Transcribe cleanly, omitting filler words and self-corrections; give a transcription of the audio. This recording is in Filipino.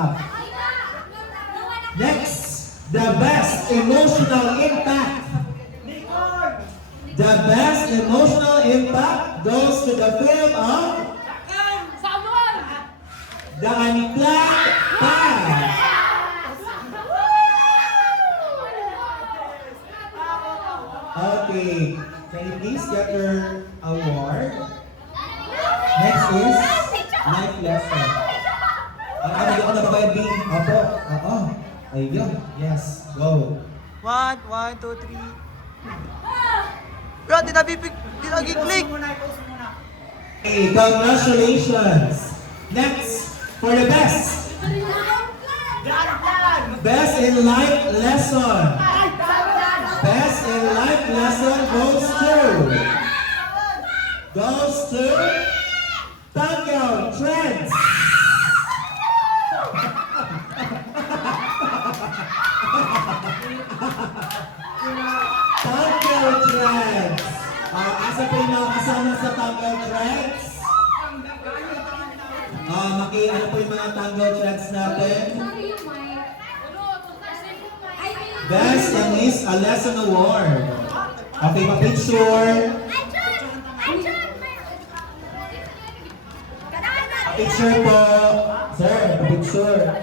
up. Next, the best emotional impact. The best emotional impact goes to the film of The Unplugged Past. Okay, can you please get your award? Next is life lesson. Ano di ako nababayad din? Opo, oo. Ayun, yes, go. 1, 1, 2, 3. Bro, di naging-click. Okay, congratulations. Next, for the best. Best in life lesson. Best in life lesson goes to Tango Trends. Tango Trends. Asa po yung mga kasama sa Tango Trends? Ano po yung mga Tango Trends natin? Best and is a lesson award. Okay, pa-picture. Pa-picture po. Sir, pa-picture.